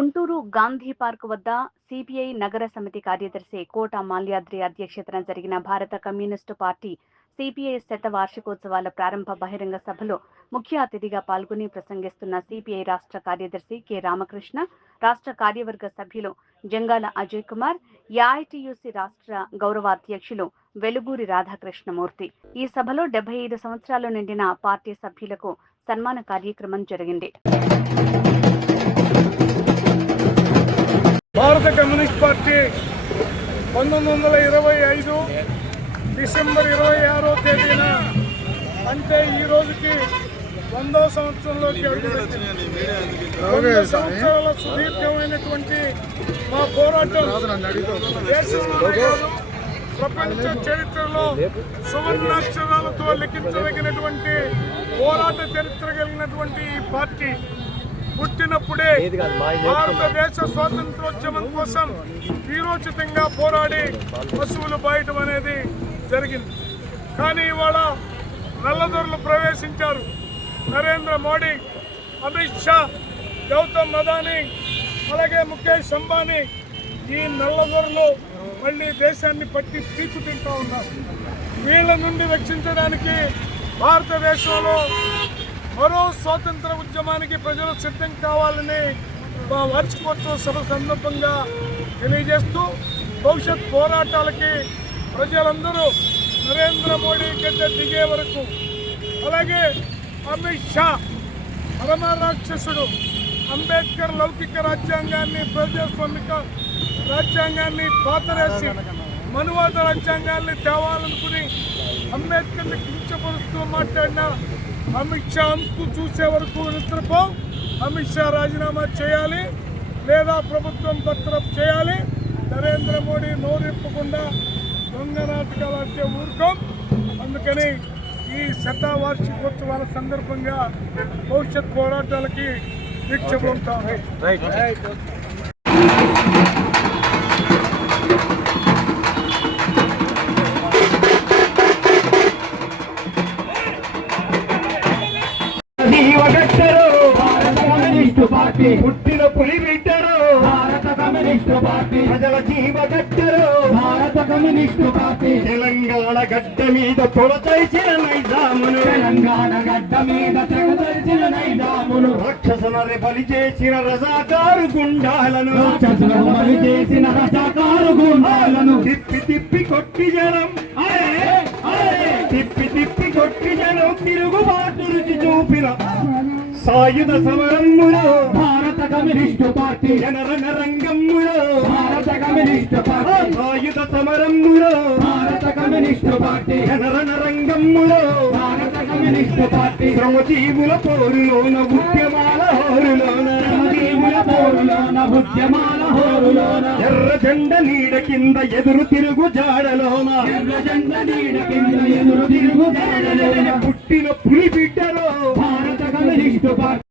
Guntur Gandhi park వద్ద CPI నగర సమితి కార్యదర్శి కోట మాల్యాద్రి అధ్యక్షతన జరిగిన భారత కమ్యూనిస్టు పార్టీ సిపిఐ శతవార్షికోత్సవాల ప్రారంభ బహిరంగ సభలో ముఖ్య అతిథిగా పాల్గొని ప్రసంగిస్తున్న సిపిఐ రాష్ట్ర కార్యదర్శి కె రామకృష్ణ, రాష్ట్ర కార్యవర్గ సభ్యులు జంగాల అజయ్ కుమార్, ఏఐటియుసి రాష్ట్ర గౌరవాధ్యక్షులు వెలుగూరి రాధాకృష్ణమూర్తి. ఈ సభలో 75 సంవత్సరాలు నిండిన పార్టీ సభ్యులకు సన్మాన కార్యక్రమం జరిగింది. భారత కమ్యూనిస్ట్ పార్టీ 1925 డిసెంబర్ 26వ తేదీన అంటే ఈ రోజుకి 100వ సంవత్సరంలోకి అడుగుపెట్టింది. 100 సంవత్సరాల సుదీర్ఘమైనటువంటి మా పోరాటం దేశంలోనే కాదు ప్రపంచ చరిత్రలో సువర్ణాక్షరాలతో లిఖించదగినటువంటి పోరాట చరిత్ర కలిగినటువంటి ఈ పార్టీ పుట్టినప్పుడే భారతదేశ స్వాతంత్రోద్యమం కోసం వీరోచితంగా పోరాడి పశువులు బాయటం అనేది జరిగింది. కానీ ఇవాళ నల్లదొరలు ప్రవేశించారు. నరేంద్ర మోడీ, అమిత్ షా, గౌతమ్ అదానీ, అలాగే ముఖేష్ అంబానీ ఈ నల్లదొరలు మళ్ళీ దేశాన్ని పట్టి పీకు తింటూ ఉన్నారు. వీళ్ళ నుండి రక్షించడానికి భారతదేశంలో మరో స్వాతంత్ర ఉద్యమానికి ప్రజలు సిద్ధం కావాలని మా వార్షికోత్సవ సభ సందర్భంగా తెలియజేస్తూ భవిష్యత్ పోరాటాలకి ప్రజలందరూ నరేంద్ర మోడీ గడ్డ దిగే వరకు, అలాగే అమిత్ షా పరమ రాక్షసుడు అంబేద్కర్ లౌకిక రాజ్యాంగాన్ని, ప్రజాస్వామిక రాజ్యాంగాన్ని పాతరేసి మనువాద రాజ్యాంగాన్ని తేవాలనుకుని అంబేద్కర్ని కించపరుస్తూ మాట్లాడిన అమిత్ షా అంతు చూసే వరకు నిద్రపో. అమిత్ షా రాజీనామా చేయాలి లేదా ప్రభుత్వం బర్తరఫ్ చేయాలి. నరేంద్ర మోడీ నోరిప్పకుండా దొంగ నాటకాలు అంటే ఊరుకోం. అందుకని ఈ శతవార్షికోత్సవాల సందర్భంగా భవిష్యత్ పోరాటాలకి దీక్ష పొందుతాం. పుట్టిన పులి బిడ్డరు భారత కమ్యూనిస్టు పార్టీ, ప్రజల జీవగట్టరు భారత కమ్యూనిస్టు పార్టీ. తెలంగాణ గడ్డ మీద తొలచైచిన నైజామును, తెలంగాణ గడ్డ మీద తెగదలిచిన నైజామును, రాక్షసులని బలి చేసిన రజాకారు గుండాలను, రాక్షసులను బలి చేసిన రజాకారు గుండాలను తిప్పి తిప్పి కొట్టి జనం, తిప్పి తిప్పి కొట్టి జనం తిరుగుబాటు రుచి చూపిన సాయుధ సమరమ్ములో భారత కమ్యూనిస్టు పార్టీ, జనరణ రంగమ్ములో భారత కమ్యూనిస్టు పార్టీ, సాయుధ సమరమ్ములో భారత కమ్యూనిస్టు పార్టీ, జనరణ రంగమ్ములో భారత కమ్యూనిస్టు పార్టీ. శ్రమజీవుల పోరులోన ఉద్యమాల హోరులోన, శ్రమజీవుల పోరులోన ఉద్యమాల హోరులోన, ఎర్ర జెండ నీడ కింద ఎదురు తిరుగు జాడలోన, ఎర్ర జెండ నీడ కింద ఎదురు తిరుగు జాడలోన పుట్టిన పులి బిడ్డలో భారత కమ్యూనిస్టు పార్టీ.